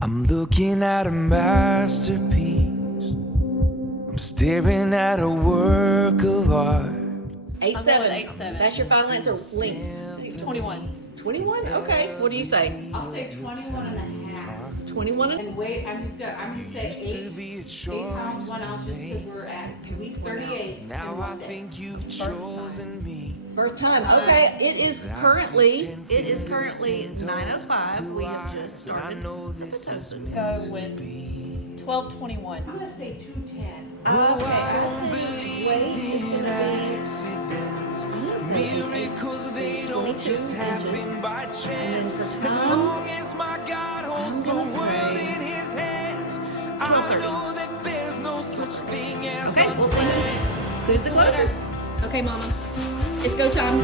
I'm looking at a masterpiece. I'm staring at a work of art. 8-7. That's your final answer. Link. 21. 21? Okay. What do you say? I'll say 21 and a half. 21 and And wait, I'm gonna say 8 pounds, 1 ounce, just because we're at week 38 in Now I one day. think you've chosen me. birth time. Okay. It is currently 9:05. We have just I started. know this is Go with 12:21. I'm gonna say 210. Oh, I don't believe in accidents. Miracles, they don't just happen by chance. As long as my God holds the world in his hands, I know that there's no such thing as Okay. Well, unplanned. who's the closest? Okay, Mama. It's go time.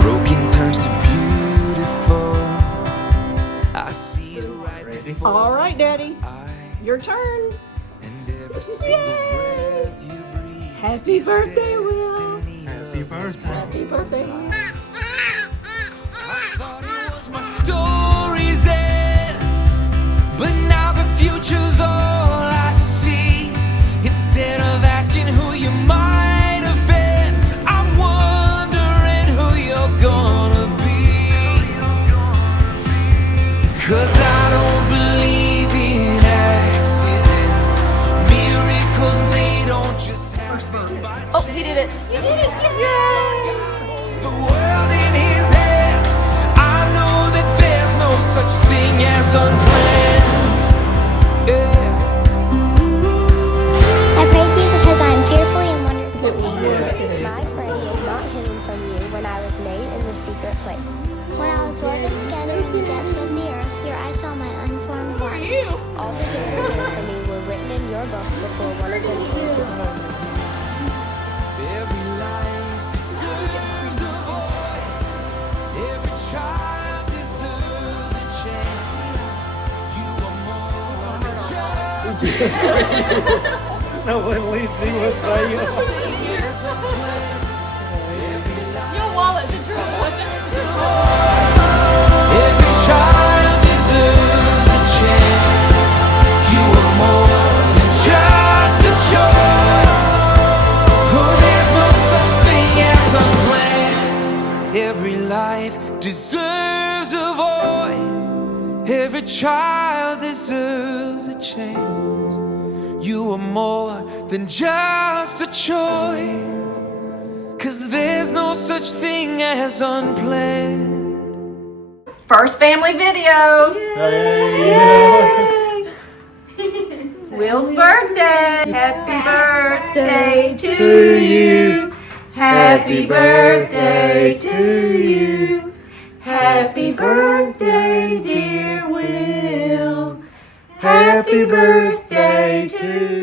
Broken turns to beautiful. I see it right before All right, Daddy. I Your turn. and every single breath you breathe. Happy birthday, Will. Destiny. Happy birthday. Happy birthday. I thought it was my story's end, but now the future's all I see. Instead of asking who you might have been, I'm wondering who you're gonna be. 'Cause I don't believe in accidents. Miracles, they don't just happen by chance. Oh, he did it. You did it. Yay! The world in his hands. I know that there's no such thing as unplanned. Yeah. I praise you because I am fearfully and wonderfully made. My frame was not hidden from you when I was made in the secret place. When I was woven together in the depths of the earth, your eyes saw my unformed body. All the days ordained for me were written in your book before one of them came to behold me. Every life deserves a voice. Every child deserves a chance. You are more than just No one leaves me with thing as unplanned. Every life Your wallet's in trouble with it. Every child deserves a chance. You are more than just a choice. Oh, there's no such thing as unplanned. Every life deserves a voice. Every child deserves a chance. You are more than just a choice. 'Cause there's no such thing as unplanned. First family video. Yay! Will's birthday. Happy birthday to you. Happy birthday to you. Happy birthday, dear Will. Happy birthday to